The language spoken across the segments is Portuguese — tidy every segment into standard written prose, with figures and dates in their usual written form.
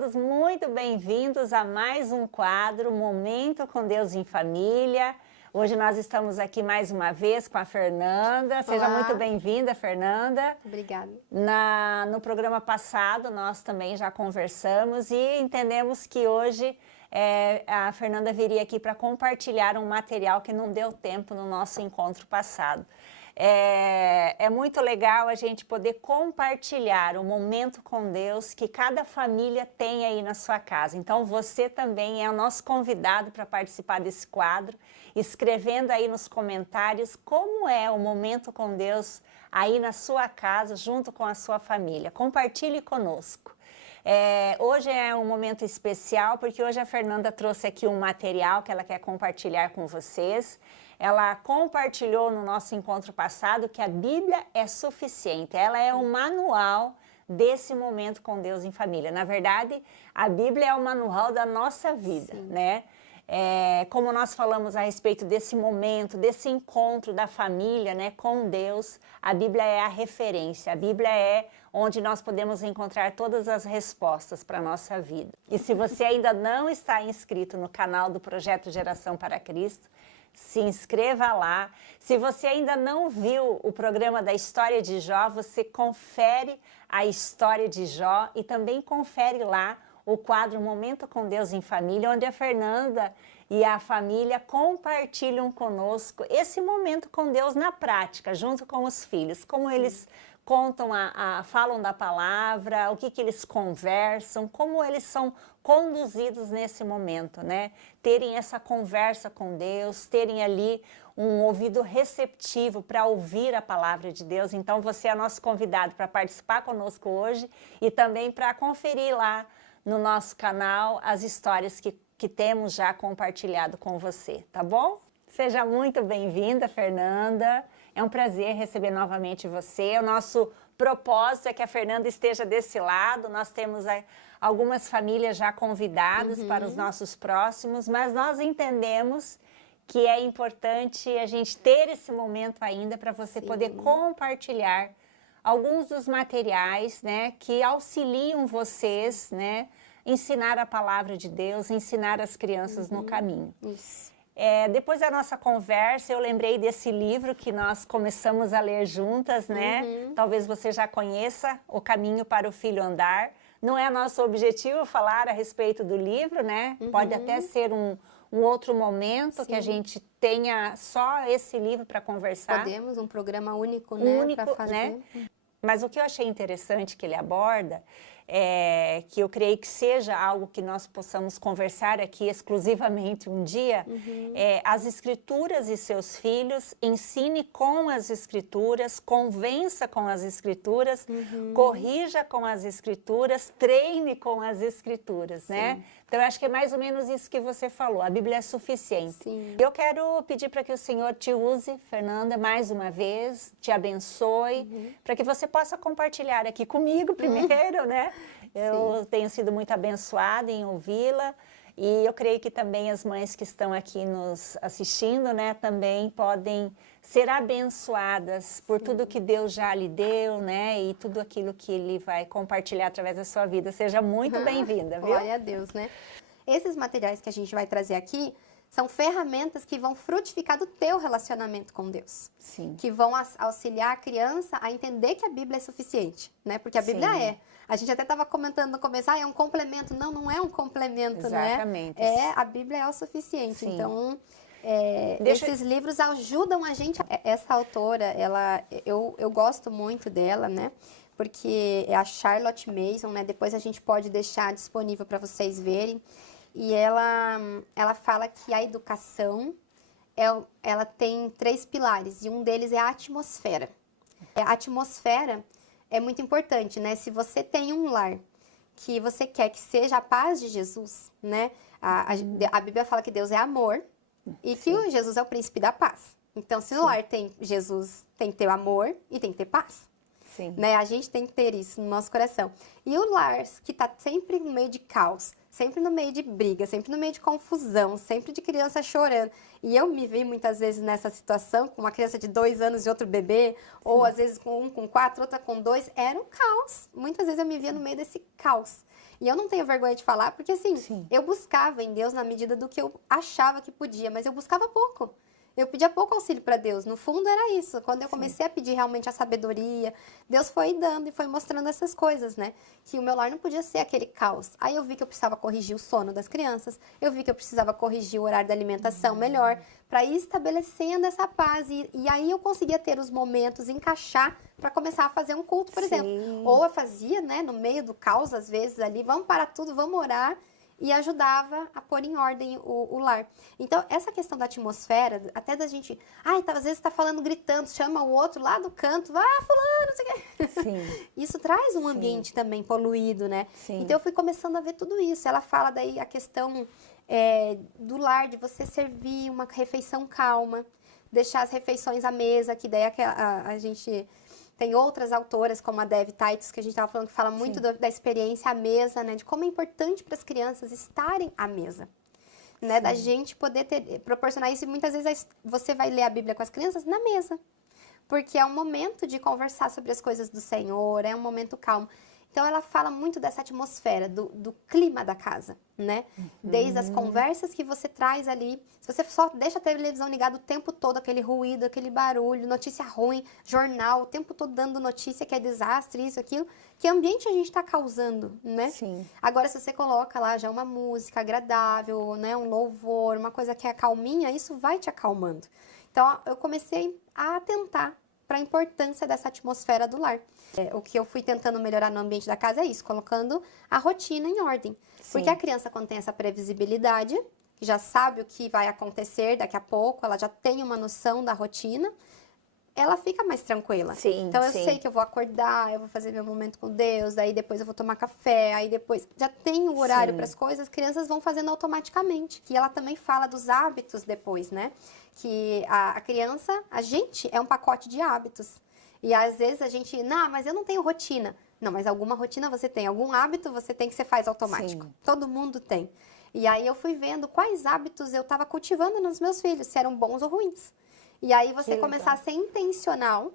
todos muito bem-vindos a mais um quadro Momento com Deus em Família. Hoje nós estamos aqui mais uma vez com a Fernanda. Seja muito bem-vinda, Fernanda. Obrigada. No programa passado nós também já conversamos e entendemos que hoje a Fernanda viria aqui para compartilhar um material que não deu tempo no nosso encontro passado. É muito legal a gente poder compartilhar o momento com Deus que cada família tem aí na sua casa. Então você também é o nosso convidado para participar desse quadro, escrevendo aí nos comentários como é o momento com Deus aí na sua casa, junto com a sua família. Compartilhe conosco. Hoje é um momento especial porque hoje a Fernanda trouxe aqui um material que ela quer compartilhar com vocês. Ela compartilhou no nosso encontro passado que a Bíblia é suficiente. Ela é um manual desse momento com Deus em família. Na verdade, a Bíblia é o manual da nossa vida, né? Como nós falamos a respeito desse momento, desse encontro da família, né, com Deus, a Bíblia é a referência, a Bíblia é onde nós podemos encontrar todas as respostas para a nossa vida. E se você ainda não está inscrito no canal do Projeto Geração para Cristo, se inscreva lá. Se você ainda não viu o programa da História de Jó, você confere a História de Jó e também confere lá o quadro Momento com Deus em Família, onde a Fernanda e a família compartilham conosco esse momento com Deus na prática, junto com os filhos, como eles contam, falam da palavra, o que eles conversam, como eles são conduzidos nesse momento, né? Terem essa conversa com Deus, terem ali um ouvido receptivo para ouvir a palavra de Deus. Então você é nosso convidado para participar conosco hoje e também para conferir lá no nosso canal as histórias que temos já compartilhado com você, tá bom? Seja muito bem-vinda, Fernanda. É um prazer receber novamente você. O nosso propósito é que a Fernanda esteja desse lado. Nós temos algumas famílias já convidadas para os nossos próximos, mas nós entendemos que é importante a gente ter esse momento ainda para você poder compartilhar alguns dos materiais, né, que auxiliam vocês, né, ensinar a palavra de Deus, ensinar as crianças no caminho. Isso. Depois da nossa conversa, eu lembrei desse livro que nós começamos a ler juntas, né? Talvez você já conheça, O Caminho para o Filho Andar. Não é nosso objetivo falar a respeito do livro, né? Pode até ser um outro momento que a gente tenha só esse livro para conversar. Podemos, um programa único, né? Para fazer. Né? Mas o que eu achei interessante que ele aborda, que eu creio que seja algo que nós possamos conversar aqui exclusivamente um dia, as Escrituras e seus filhos, ensine com as Escrituras, convença com as Escrituras, corrija com as Escrituras, treine com as Escrituras, né? Então, eu acho que é mais ou menos isso que você falou, a Bíblia é suficiente. Sim. Eu quero pedir para que o Senhor te use, Fernanda, mais uma vez, te abençoe, para que você possa compartilhar aqui comigo primeiro, né? Eu tenho sido muito abençoada em ouvi-la e eu creio que também as mães que estão aqui nos assistindo, né, também podem ser abençoadas por tudo que Deus já lhe deu, né, e tudo aquilo que Ele vai compartilhar através da sua vida. Seja muito bem-vinda, viu? Glória a Deus, né? Esses materiais que a gente vai trazer aqui são ferramentas que vão frutificar do teu relacionamento com Deus. Sim. Que vão auxiliar a criança a entender que a Bíblia é suficiente, né? Porque a Bíblia é. A gente até estava comentando no começo, é um complemento. Não, não é um complemento, Exatamente. né? A Bíblia é o suficiente. Sim. Então, esses livros ajudam a gente. Essa autora, eu gosto muito dela, né? Porque é a Charlotte Mason, né? Depois a gente pode deixar disponível para vocês verem. E ela fala que a educação, ela tem 3 pilares, e um deles é a atmosfera. A atmosfera é muito importante, né? Se você tem um lar que você quer que seja a paz de Jesus, né? A Bíblia fala que Deus é amor e que o Jesus é o príncipe da paz. Então, se no lar tem Jesus, tem que ter amor e tem que ter paz. Sim. Né? A gente tem que ter isso no nosso coração. E o lar que está sempre no meio de caos, sempre no meio de briga, sempre no meio de confusão, sempre de criança chorando. E eu me vi muitas vezes nessa situação, com uma criança de 2 anos e outro bebê, ou às vezes com um com 4, outra com 2, era um caos. Muitas vezes eu me via no meio desse caos. E eu não tenho vergonha de falar, porque assim, Sim. eu buscava em Deus na medida do que eu achava que podia, mas eu buscava pouco. Eu pedia pouco auxílio para Deus. No fundo era isso. Quando eu comecei a pedir realmente a sabedoria, Deus foi dando e foi mostrando essas coisas, né? Que o meu lar não podia ser aquele caos. Aí eu vi que eu precisava corrigir o sono das crianças, eu vi que eu precisava corrigir o horário da alimentação melhor, para ir estabelecendo essa paz. E aí eu conseguia ter os momentos, encaixar para começar a fazer um culto, por exemplo. Ou eu fazia, né, no meio do caos, às vezes ali, vamos parar tudo, vamos orar. E ajudava a pôr em ordem o lar. Então, essa questão da atmosfera, até da gente... Ai, às vezes tá falando, gritando, chama o outro lá do canto, fulano, não sei o quê. Sim. Isso traz um Sim. ambiente também poluído, né? Sim. Então, eu fui começando a ver tudo isso. Ela fala daí a questão do lar, de você servir uma refeição calma, deixar as refeições à mesa, que daí a gente... Tem outras autoras, como a Dev Titus, que a gente estava falando, que fala muito da experiência à mesa, né? De como é importante para as crianças estarem à mesa. Né? Da gente poder proporcionar isso. E muitas vezes você vai ler a Bíblia com as crianças na mesa. Porque é um momento de conversar sobre as coisas do Senhor, é um momento calmo. Então, ela fala muito dessa atmosfera, do clima da casa, né? Desde as conversas que você traz ali. Se você só deixa a televisão ligada o tempo todo, aquele ruído, aquele barulho, notícia ruim, jornal, o tempo todo dando notícia que é desastre, isso, aquilo. Que ambiente a gente está causando, né? Sim. Agora, se você coloca lá já uma música agradável, né? Um louvor, uma coisa que é calminha, isso vai te acalmando. Então, eu comecei a atentar para a importância dessa atmosfera do lar. O que eu fui tentando melhorar no ambiente da casa é isso, colocando a rotina em ordem. Sim. Porque a criança, quando tem essa previsibilidade, já sabe o que vai acontecer daqui a pouco, ela já tem uma noção da rotina, ela fica mais tranquila. Sim, então, eu sim. sei que eu vou acordar, eu vou fazer meu momento com Deus, aí depois eu vou tomar café, aí depois já tem o horário para as coisas, as crianças vão fazendo automaticamente. Que ela também fala dos hábitos depois, né? Que a criança, a gente é um pacote de hábitos. E às vezes a gente, não, mas eu não tenho rotina. Não, mas alguma rotina você tem, algum hábito você tem que você faz automático. Sim. Todo mundo tem. E aí eu fui vendo quais hábitos eu estava cultivando nos meus filhos, se eram bons ou ruins. E aí você começar a ser intencional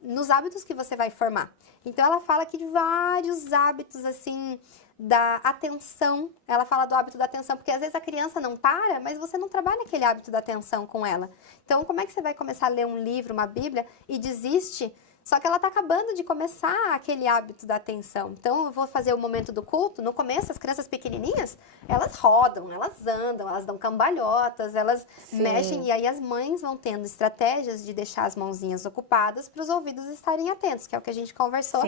nos hábitos que você vai formar. Então, ela fala aqui de vários hábitos, assim, da atenção. Ela fala do hábito da atenção, porque às vezes a criança não para, mas você não trabalha aquele hábito da atenção com ela. Então, como é que você vai começar a ler um livro, uma Bíblia, e desiste? Só que ela está acabando de começar aquele hábito da atenção. Então, eu vou fazer o momento do culto. No começo, as crianças pequenininhas, elas rodam, elas andam, elas dão cambalhotas, elas mexem. E aí, as mães vão tendo estratégias de deixar as mãozinhas ocupadas para os ouvidos estarem atentos, que é o que a gente conversou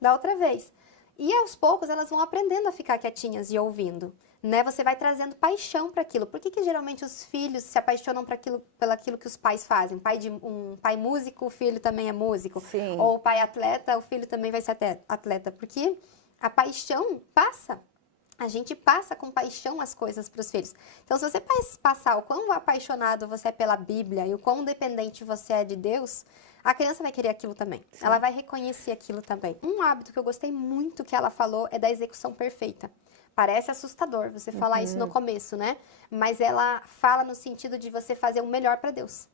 da outra vez. E, aos poucos, elas vão aprendendo a ficar quietinhas e ouvindo. Né? Você vai trazendo paixão para aquilo. Por que geralmente os filhos se apaixonam pelaquilo que os pais fazem? Um pai músico, o filho também é músico. Sim. Ou o pai atleta, o filho também vai ser atleta. Porque a paixão passa. A gente passa com paixão as coisas para os filhos. Então, se você passar o quão apaixonado você é pela Bíblia e o quão dependente você é de Deus, a criança vai querer aquilo também. Sim. Ela vai reconhecer aquilo também. Um hábito que eu gostei muito que ela falou é da execução perfeita. Parece assustador você falar isso no começo, né? Mas ela fala no sentido de você fazer o melhor para Deus.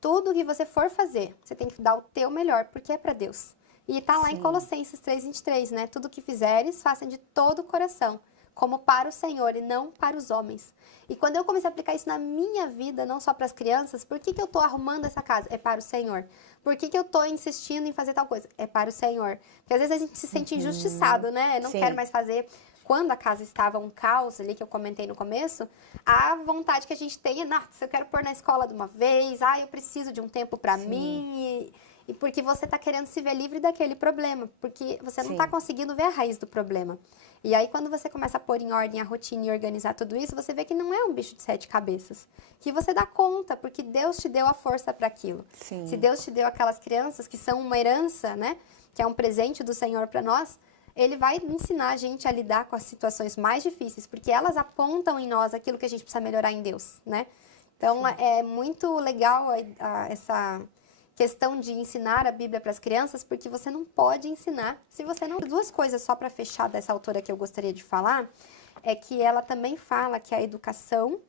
Tudo que você for fazer, você tem que dar o teu melhor, porque é para Deus. E tá lá em Colossenses 3:23, né? Tudo que fizeres, façam de todo o coração, como para o Senhor e não para os homens. E quando eu comecei a aplicar isso na minha vida, não só para as crianças, por que eu tô arrumando essa casa? É para o Senhor. Por que eu tô insistindo em fazer tal coisa? É para o Senhor. Porque às vezes a gente se sente injustiçado, né? Eu não quero mais fazer. Quando a casa estava um caos ali, que eu comentei no começo, a vontade que a gente tem é, nossa, eu quero pôr na escola de uma vez, eu preciso de um tempo para mim, e porque você está querendo se ver livre daquele problema, porque você não está conseguindo ver a raiz do problema. E aí, quando você começa a pôr em ordem a rotina e organizar tudo isso, você vê que não é um bicho de 7 cabeças, que você dá conta, porque Deus te deu a força para aquilo. Sim. Se Deus te deu aquelas crianças que são uma herança, né, que é um presente do Senhor para nós, Ele vai ensinar a gente a lidar com as situações mais difíceis, porque elas apontam em nós aquilo que a gente precisa melhorar em Deus, né? Então, é muito legal essa questão de ensinar a Bíblia para as crianças, porque você não pode ensinar se você não... Duas coisas só para fechar dessa autora que eu gostaria de falar, é que ela também fala que a educação,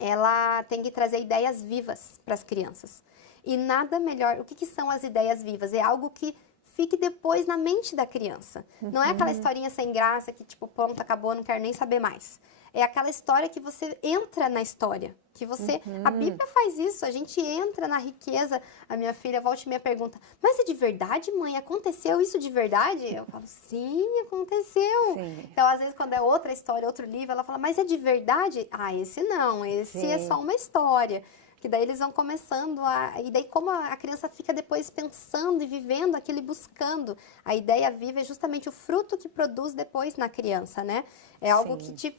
ela tem que trazer ideias vivas para as crianças. E nada melhor... O que são as ideias vivas? É algo que fique depois na mente da criança. Não é aquela historinha sem graça que, tipo, pronto, acabou, não quero nem saber mais. É aquela história que você entra na história, que você... A Bíblia faz isso, a gente entra na riqueza. A minha filha volta e meia pergunta, mas é de verdade, mãe? Aconteceu isso de verdade? Eu falo, sim, aconteceu. Sim. Então, às vezes, quando é outra história, outro livro, ela fala, mas é de verdade? Ah, esse não, esse é só uma história. Que daí eles vão começando a... E daí como a criança fica depois pensando e vivendo aquilo e buscando. A ideia viva é justamente o fruto que produz depois na criança, né? É algo que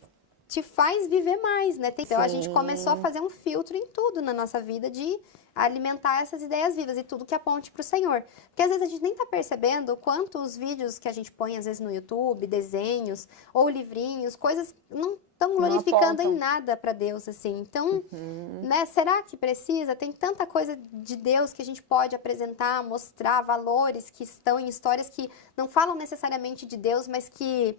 te faz viver mais, né? Então a gente começou a fazer um filtro em tudo na nossa vida de alimentar essas ideias vivas e tudo que aponte para o Senhor. Porque às vezes a gente nem está percebendo o quanto os vídeos que a gente põe às vezes no YouTube, desenhos ou livrinhos, coisas não estão glorificando em nada para Deus, assim. Então, né, será que precisa? Tem tanta coisa de Deus que a gente pode apresentar, mostrar valores que estão em histórias que não falam necessariamente de Deus, mas que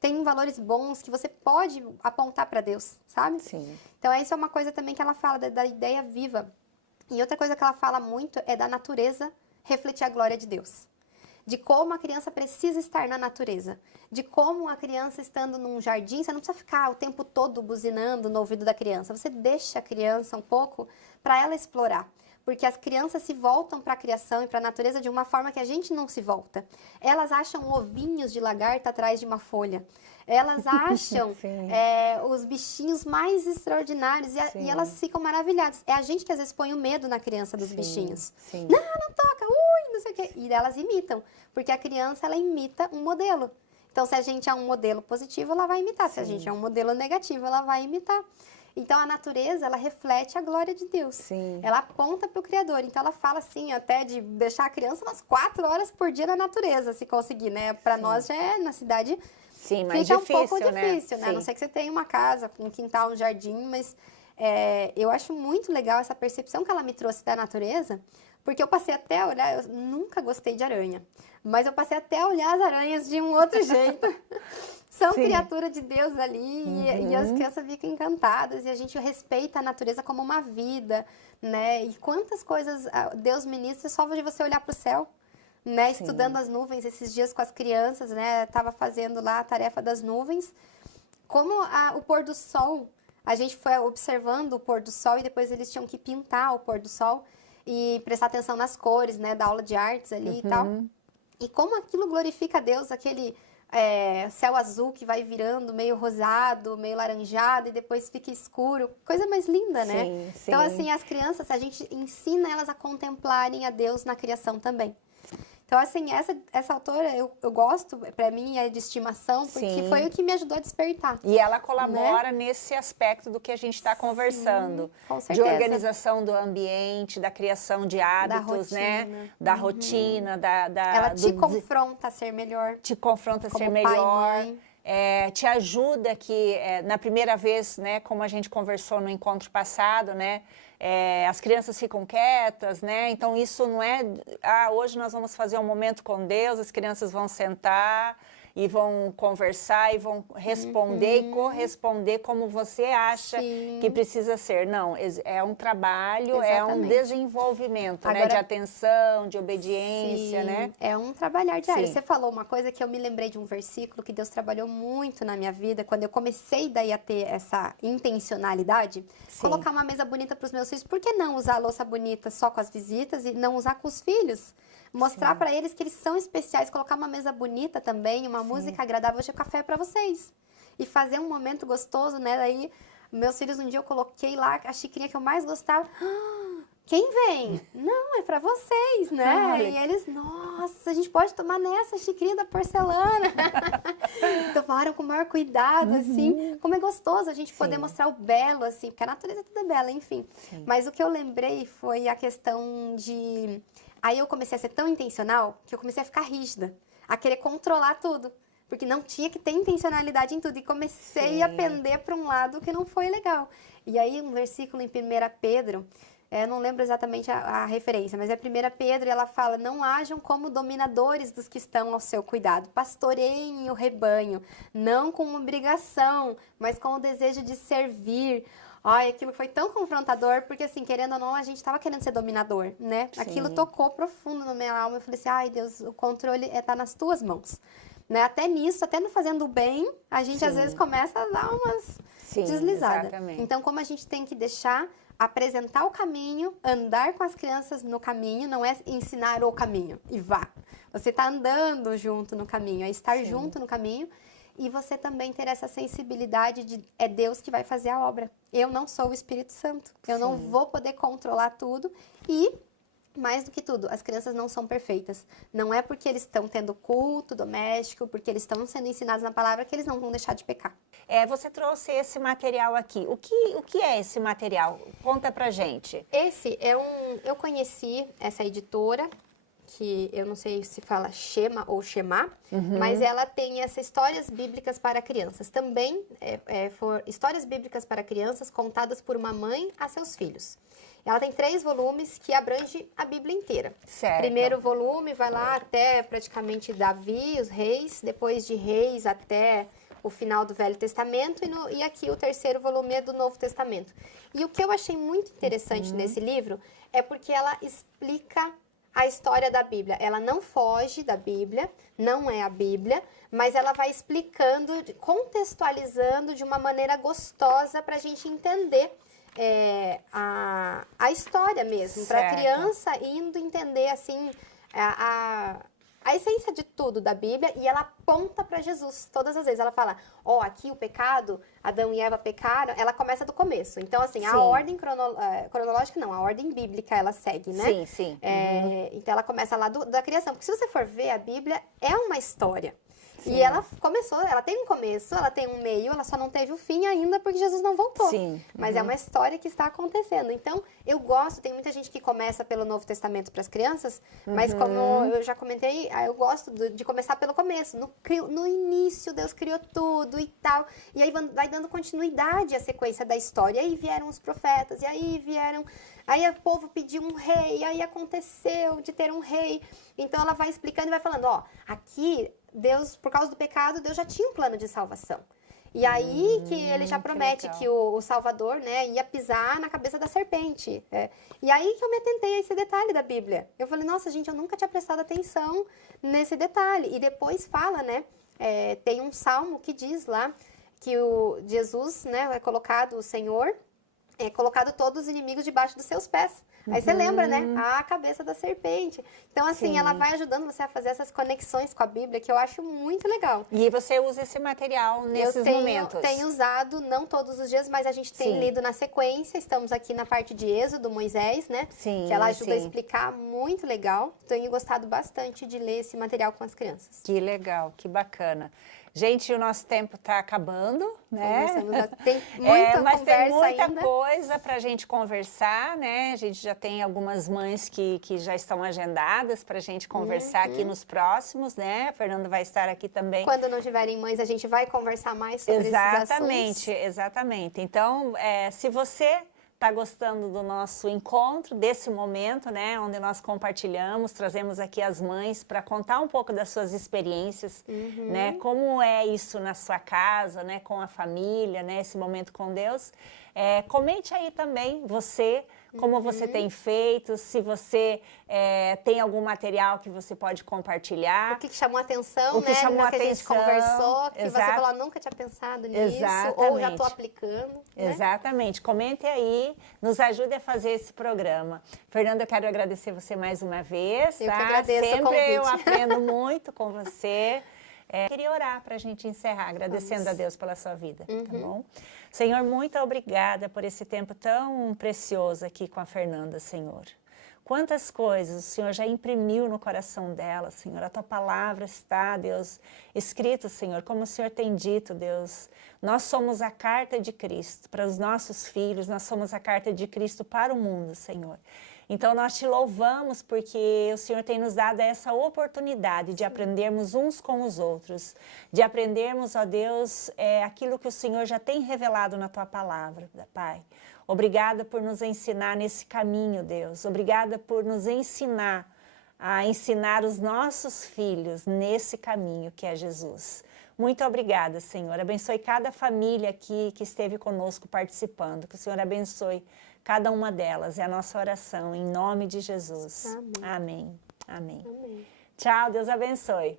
tem valores bons que você pode apontar para Deus, sabe? Sim. Então, essa é uma coisa também que ela fala da ideia viva. E outra coisa que ela fala muito é da natureza refletir a glória de Deus. De como a criança precisa estar na natureza. De como a criança estando num jardim, você não precisa ficar o tempo todo buzinando no ouvido da criança. Você deixa a criança um pouco para ela explorar. Porque as crianças se voltam para a criação e para a natureza de uma forma que a gente não se volta. Elas acham ovinhos de lagarta atrás de uma folha. Elas acham os bichinhos mais extraordinários e elas ficam maravilhadas. É a gente que às vezes põe o medo na criança dos bichinhos. Sim. Não, não toca, ui, não sei o quê. E elas imitam, porque a criança, ela imita um modelo. Então, se a gente é um modelo positivo, ela vai imitar. Se a gente é um modelo negativo, ela vai imitar. Então, a natureza, ela reflete a glória de Deus. Sim. Ela aponta para o Criador. Então, ela fala assim, até de deixar a criança umas 4 horas por dia na natureza, se conseguir, né? Para nós, já é na cidade... Sim, mas fica difícil, um pouco difícil, né? A não Sim. ser que você tenha uma casa com um quintal, um jardim, mas eu acho muito legal essa percepção que ela me trouxe da natureza, porque eu passei até a olhar, eu nunca gostei de aranha, mas eu passei até a olhar as aranhas de um outro jeito. São criatura de Deus ali e as crianças ficam encantadas e a gente respeita a natureza como uma vida, né? E quantas coisas Deus ministra só de você olhar para o céu. Né, estudando as nuvens esses dias com as crianças, né, tava fazendo lá a tarefa das nuvens, como o pôr do sol, a gente foi observando o pôr do sol e depois eles tinham que pintar o pôr do sol e prestar atenção nas cores, né, da aula de artes ali e tal, e como aquilo glorifica a Deus, aquele céu azul que vai virando meio rosado, meio laranjado e depois fica escuro, coisa mais linda, né? Sim. Então assim, as crianças, a gente ensina elas a contemplarem a Deus na criação também. Então, assim, essa autora eu gosto, para mim é de estimação, porque foi o que me ajudou a despertar. E ela colabora nesse aspecto do que a gente está conversando. Com certeza. De organização do ambiente, da criação de hábitos, né? Da rotina, Ela te confronta a ser melhor. Te confronta a ser como melhor. pai, mãe. Te ajuda que, na primeira vez, né, como a gente conversou no encontro passado, né, as crianças ficam quietas, né, então isso não é, hoje nós vamos fazer um momento com Deus, as crianças vão sentar e vão conversar e vão responder e corresponder como você acha que precisa ser. Não, é um trabalho, é um desenvolvimento, né, de atenção, de obediência, né? É um trabalhar diário. Você falou uma coisa que eu me lembrei de um versículo que Deus trabalhou muito na minha vida, quando eu comecei daí a ter essa intencionalidade, colocar uma mesa bonita para os meus filhos. Por que não usar a louça bonita só com as visitas e não usar com os filhos? Mostrar para eles que eles são especiais, colocar uma mesa bonita também, uma música agradável, hoje é café para vocês. E fazer um momento gostoso, né? Daí, meus filhos, um dia eu coloquei lá a xicrinha que eu mais gostava. Quem vem? Não, é para vocês, né? E eles, nossa, a gente pode tomar nessa xicrinha da porcelana. Tomaram com o maior cuidado, assim. Como é gostoso a gente poder mostrar o belo, assim, porque a natureza tudo é bela, enfim. Mas o que eu lembrei foi a questão de... Aí eu comecei a ser tão intencional que eu comecei a ficar rígida, a querer controlar tudo, porque não tinha que ter intencionalidade em tudo. E comecei a pender para um lado que não foi legal. E aí um versículo em 1 Pedro, não lembro exatamente a referência, mas é 1 Pedro e ela fala, não hajam como dominadores dos que estão ao seu cuidado, pastoreiem o rebanho, não com obrigação, mas com o desejo de servir. Ai, aquilo foi tão confrontador, porque assim, querendo ou não, a gente tava querendo ser dominador, né? Sim. Aquilo tocou profundo na minha alma. Eu falei assim, ai, Deus, o controle tá nas tuas mãos. Né? Até nisso, até no fazendo bem, a gente às vezes começa a dar umas deslizadas. Exatamente. Então, como a gente tem que deixar, apresentar o caminho, andar com as crianças no caminho, não é ensinar o caminho e vá. Você tá andando junto no caminho, é estar junto no caminho. E você também ter essa sensibilidade de é Deus que vai fazer a obra. Eu não sou o Espírito Santo. Eu não vou poder controlar tudo. E, mais do que tudo, as crianças não são perfeitas. Não é porque eles estão tendo culto doméstico, porque eles estão sendo ensinados na palavra, que eles não vão deixar de pecar. Você trouxe esse material aqui. O que é esse material? Conta pra gente. Esse é eu conheci essa editora, que eu não sei se fala Shema ou Shema, mas ela tem essas histórias bíblicas para crianças. Também histórias bíblicas para crianças contadas por uma mãe a seus filhos. Ela tem 3 volumes que abrange a Bíblia inteira. Certo. Primeiro volume vai lá até praticamente Davi, os reis, depois de reis até o final do Velho Testamento, e aqui o terceiro volume é do Novo Testamento. E o que eu achei muito interessante nesse livro é porque ela explica a história da Bíblia. Ela não foge da Bíblia, não é a Bíblia, mas ela vai explicando, contextualizando de uma maneira gostosa para a gente entender a história mesmo. Para a criança indo entender assim a essência de tudo da Bíblia, e ela aponta para Jesus todas as vezes. Ela fala, aqui o pecado, Adão e Eva pecaram, ela começa do começo. Então, assim, a ordem cronológica não, a ordem bíblica ela segue, né? Sim, sim. Então, ela começa lá da criação. Porque se você for ver, a Bíblia é uma história. Sim. E ela ela tem um começo, ela tem um meio, ela só não teve o fim ainda porque Jesus não voltou. Sim. Mas é uma história que está acontecendo. Então, eu gosto, tem muita gente que começa pelo Novo Testamento para as crianças, mas como eu já comentei, eu gosto de começar pelo começo. No início, Deus criou tudo e tal. E aí vai dando continuidade à sequência da história. E aí vieram os profetas, aí o povo pediu um rei, e aí aconteceu de ter um rei. Então, ela vai explicando e vai falando, aqui Deus, por causa do pecado, Deus já tinha um plano de salvação. E aí que ele já promete que o Salvador, né, ia pisar na cabeça da serpente. E aí que eu me atentei a esse detalhe da Bíblia. Eu falei, nossa, gente, eu nunca tinha prestado atenção nesse detalhe. E depois fala, né, tem um salmo que diz lá que o Jesus, né, é colocado, o Senhor, colocado todos os inimigos debaixo dos seus pés. Aí você lembra, né? A cabeça da serpente. Então, assim, ela vai ajudando você a fazer essas conexões com a Bíblia, que eu acho muito legal. E você usa esse material nesses momentos? Eu tenho usado, não todos os dias, mas a gente tem lido na sequência. Estamos aqui na parte de Êxodo, Moisés, né? Sim, que ela ajuda a explicar, muito legal. Tenho gostado bastante de ler esse material com as crianças. Que legal, que bacana. Gente, o nosso tempo está acabando, né? Tem muita mas tem muita ainda. coisa para a gente conversar, né? A gente já tem algumas mães que já estão agendadas para a gente conversar aqui nos próximos, né? A Fernanda vai estar aqui também. Quando não tiverem mães, a gente vai conversar mais sobre esses assuntos. Exatamente. Então, se você está gostando do nosso encontro, desse momento, né, onde nós compartilhamos, trazemos aqui as mães para contar um pouco das suas experiências, né, como é isso na sua casa, né, com a família, né, esse momento com Deus. Comente aí também você, como você tem feito, se você tem algum material que você pode compartilhar. O que chamou a atenção, que a gente conversou, que você falou, nunca tinha pensado nisso, ou já estou aplicando. Né? Exatamente. Comente aí, nos ajude a fazer esse programa. Fernanda, eu quero agradecer você mais uma vez. Eu que agradeço o convite. Sempre eu aprendo muito com você. Queria orar para a gente encerrar, agradecendo a Deus pela sua vida, tá bom? Senhor, muito obrigada por esse tempo tão precioso aqui com a Fernanda, Senhor. Quantas coisas o Senhor já imprimiu no coração dela, Senhor. A Tua palavra está, Deus, escrita, Senhor, como o Senhor tem dito, Deus. Nós somos a carta de Cristo para os nossos filhos, nós somos a carta de Cristo para o mundo, Senhor. Então, nós te louvamos porque o Senhor tem nos dado essa oportunidade de aprendermos uns com os outros, de aprendermos, ó Deus, aquilo que o Senhor já tem revelado na Tua palavra, Pai. Obrigada por nos ensinar nesse caminho, Deus. Obrigada por nos ensinar a ensinar os nossos filhos nesse caminho que é Jesus. Muito obrigada, Senhor. Abençoe cada família aqui que esteve conosco participando. Que o Senhor abençoe cada uma delas. É a nossa oração, em nome de Jesus. Amém. Amém. Amém. Amém. Tchau, Deus abençoe.